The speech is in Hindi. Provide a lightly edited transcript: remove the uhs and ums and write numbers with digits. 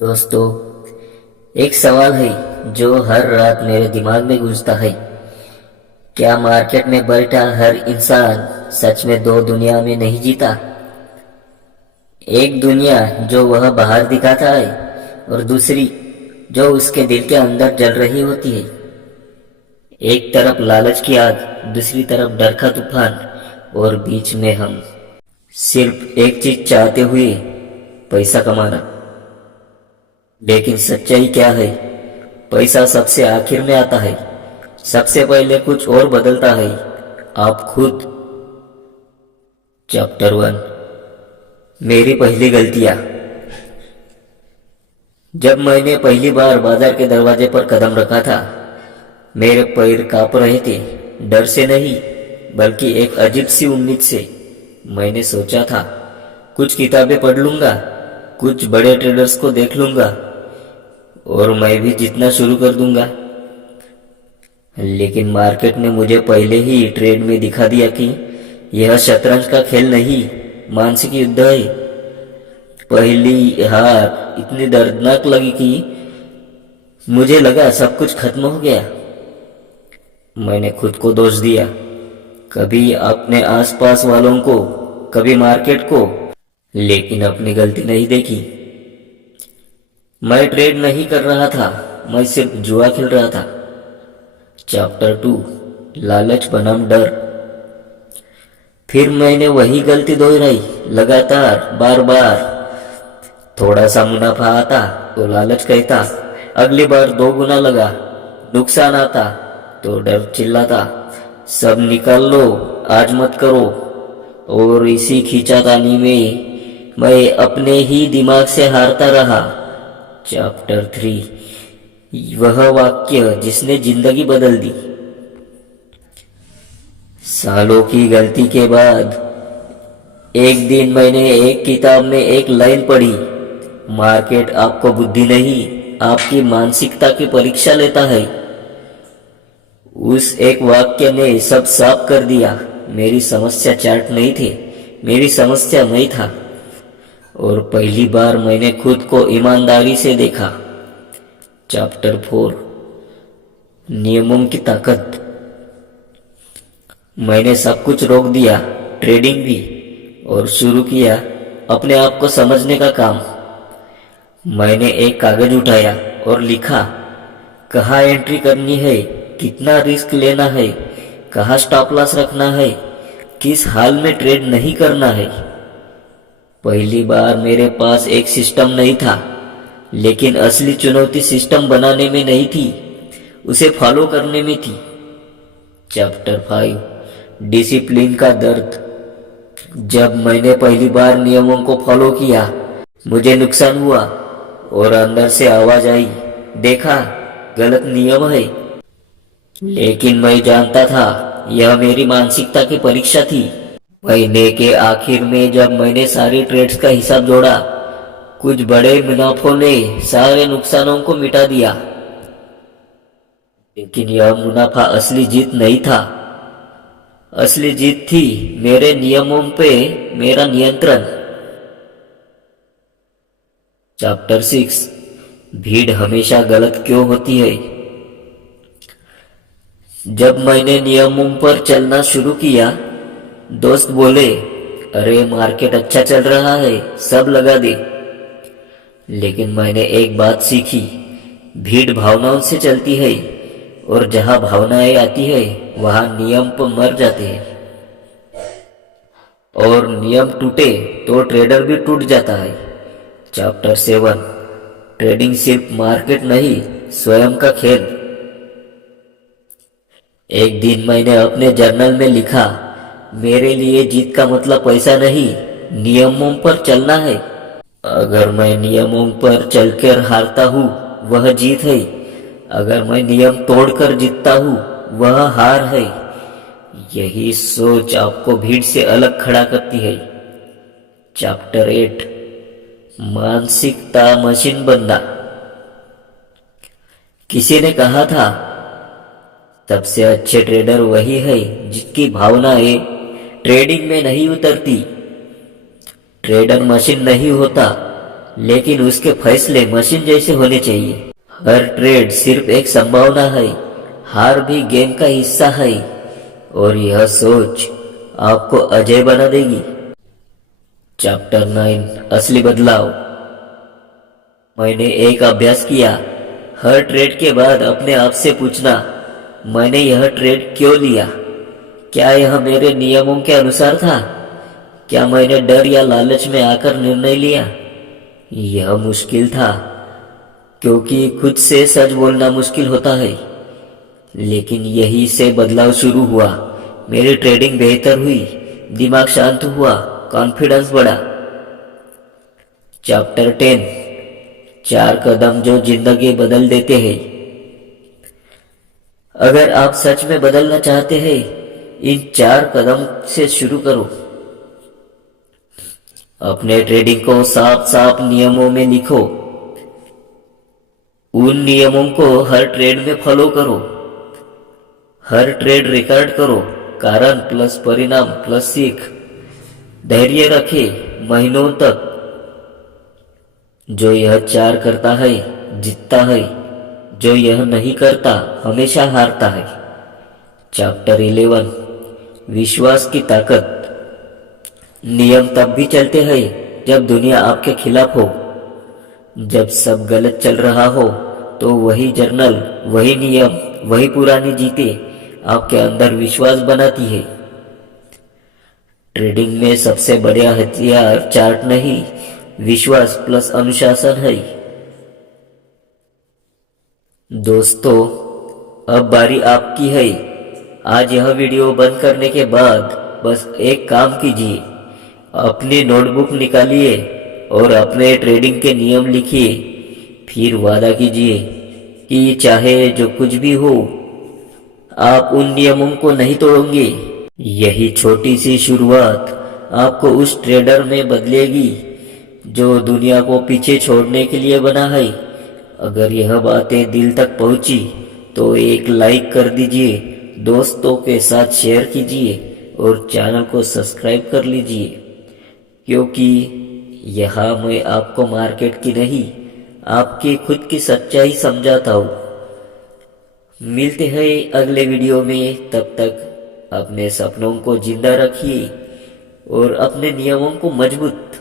दोस्तों, एक सवाल है जो हर रात मेरे दिमाग में गूंजता है। क्या मार्केट में बैठा हर इंसान सच में दो दुनिया में नहीं जीता? एक दुनिया जो वह बाहर दिखाता है और दूसरी जो उसके दिल के अंदर जल रही होती है। एक तरफ लालच की आग, दूसरी तरफ डर का तूफान, और बीच में हम सिर्फ एक चीज चाहते हुए, पैसा कमाना। लेकिन सच्चाई क्या है? पैसा सबसे आखिर में आता है। सबसे पहले कुछ और बदलता है, आप खुद। चैप्टर 1। मेरी पहली गलतियां। जब मैंने पहली बार बाजार के दरवाजे पर कदम रखा था, मेरे पैर कांप रहे थे। डर से नहीं, बल्कि एक अजीब सी उम्मीद से। मैंने सोचा था, कुछ किताबें पढ़ लूंगा, कुछ बड़े ट्रेडर्स को देख लूंगा, और मैं भी जीतना शुरू कर दूंगा। लेकिन मार्केट ने मुझे पहले ही ट्रेड में दिखा दिया कि यह शतरंज का खेल नहीं, मानसिक युद्ध है। पहली हार इतनी दर्दनाक लगी कि मुझे लगा सब कुछ खत्म हो गया। मैंने खुद को दोष दिया, कभी अपने आसपास वालों को, कभी मार्केट को, लेकिन अपनी गलती नहीं देखी। मैं ट्रेड नहीं कर रहा था, मैं सिर्फ जुआ खेल रहा था। चैप्टर 2। लालच बनाम डर। फिर मैंने वही गलती दोहराई, लगातार, बार बार। थोड़ा सा मुनाफा आता तो लालच कहता, अगली बार 2 गुना लगा। नुकसान आता तो डर चिल्लाता, सब निकाल लो, आज मत करो। और इसी खींचातानी में मैं अपने ही दिमाग से हारता रहा। चैप्टर 3। वह वाक्य जिसने जिंदगी बदल दी। सालों की गलती के बाद एक दिन मैंने एक किताब में एक लाइन पढ़ी, मार्केट आपको बुद्धि नहीं, आपकी मानसिकता की परीक्षा लेता है। उस एक वाक्य ने सब साफ कर दिया। मेरी समस्या चार्ट नहीं थी, मेरी समस्या मैं था। और पहली बार मैंने खुद को ईमानदारी से देखा। चैप्टर 4। नियमों की ताकत। मैंने सब कुछ रोक दिया, ट्रेडिंग भी, और शुरू किया अपने आप को समझने का काम। मैंने एक कागज उठाया और लिखा, कहाँ एंट्री करनी है, कितना रिस्क लेना है, कहाँ स्टॉप लॉस रखना है, किस हाल में ट्रेड नहीं करना है। पहली बार मेरे पास एक सिस्टम नहीं था, लेकिन असली चुनौती सिस्टम बनाने में नहीं थी, उसे फॉलो करने में थी। चैप्टर 5। डिसिप्लिन का दर्द। जब मैंने पहली बार नियमों को फॉलो किया, मुझे नुकसान हुआ और अंदर से आवाज आई, देखा, गलत नियम है। लेकिन मैं जानता था यह मेरी मानसिकता की परीक्षा थी। महीने के आखिर में जब मैंने सारी ट्रेड्स का हिसाब जोड़ा, कुछ बड़े मुनाफों ने सारे नुकसानों को मिटा दिया। लेकिन यह मुनाफा असली जीत नहीं था। असली जीत थी मेरे नियमों पे मेरा नियंत्रण। चैप्टर 6। भीड़ हमेशा गलत क्यों होती है। जब मैंने नियमों पर चलना शुरू किया, दोस्त बोले, अरे मार्केट अच्छा चल रहा है, सब लगा दे। लेकिन मैंने एक बात सीखी, भीड़ भावनाओं से चलती है, और जहां भावनाएं आती है वहां नियम पर मर जाते हैं। और नियम टूटे तो ट्रेडर भी टूट जाता है। चैप्टर 7। ट्रेडिंग सिर्फ मार्केट नहीं, स्वयं का खेल। एक दिन मैंने अपने जर्नल में लिखा, मेरे लिए जीत का मतलब पैसा नहीं, नियमों पर चलना है। अगर मैं नियमों पर चलकर हारता हूँ, वह जीत है। अगर मैं नियम तोड़कर जीतता हूँ, वह हार है। यही सोच आपको भीड़ से अलग खड़ा करती है। चैप्टर 8। मानसिकता मशीन बनना। किसी ने कहा था, सबसे अच्छे ट्रेडर वही है जिसकी भावनाएं ट्रेडिंग में नहीं उतरती। ट्रेडर मशीन नहीं होता, लेकिन उसके फैसले मशीन जैसे होने चाहिए। हर ट्रेड सिर्फ एक संभावना है, हार भी गेम का हिस्सा है, और यह सोच आपको अजय बना देगी। चैप्टर 9 असली बदलाव। मैंने एक अभ्यास किया, हर ट्रेड के बाद अपने आप से पूछना, मैंने यह ट्रेड क्यों लिया? क्या यह मेरे नियमों के अनुसार था? क्या मैंने डर या लालच में आकर निर्णय लिया? यह मुश्किल था, क्योंकि खुद से सच बोलना मुश्किल होता है, लेकिन यही से बदलाव शुरू हुआ। मेरी ट्रेडिंग बेहतर हुई, दिमाग शांत हुआ, कॉन्फिडेंस बढ़ा। चैप्टर 10 4 कदम जो जिंदगी बदल देते हैं। अगर आप सच में बदलना चाहते हैं, इन 4 कदम से शुरू करो। अपने ट्रेडिंग को साफ साफ नियमों में लिखो। उन नियमों को हर ट्रेड में फॉलो करो। हर ट्रेड रिकॉर्ड करो, कारण प्लस परिणाम प्लस सीख। धैर्य रखे महीनों तक। जो यह 4 करता है जीतता है, जो यह नहीं करता हमेशा हारता है। चैप्टर 11 विश्वास की ताकत। नियम तब भी चलते हैं जब दुनिया आपके खिलाफ हो। जब सब गलत चल रहा हो तो वही जर्नल, वही नियम, वही पुरानी जीतें आपके अंदर विश्वास बनाती है। ट्रेडिंग में सबसे बड़ा हथियार चार्ट नहीं, विश्वास प्लस अनुशासन है। दोस्तों, अब बारी आपकी है। आज यह वीडियो बंद करने के बाद बस एक काम कीजिए, अपनी नोटबुक निकालिए और अपने ट्रेडिंग के नियम लिखिए। फिर वादा कीजिए कि चाहे जो कुछ भी हो, आप उन नियमों को नहीं तोड़ोगे। यही छोटी सी शुरुआत आपको उस ट्रेडर में बदलेगी जो दुनिया को पीछे छोड़ने के लिए बना है। अगर यह बातें दिल तक पहुंची तो एक लाइक कर दीजिए, दोस्तों के साथ शेयर कीजिए और चैनल को सब्सक्राइब कर लीजिए, क्योंकि यहाँ मैं आपको मार्केट की नहीं, आपकी खुद की सच्चाई समझाता हूँ। मिलते हैं अगले वीडियो में, तब तक अपने सपनों को जिंदा रखिए और अपने नियमों को मजबूत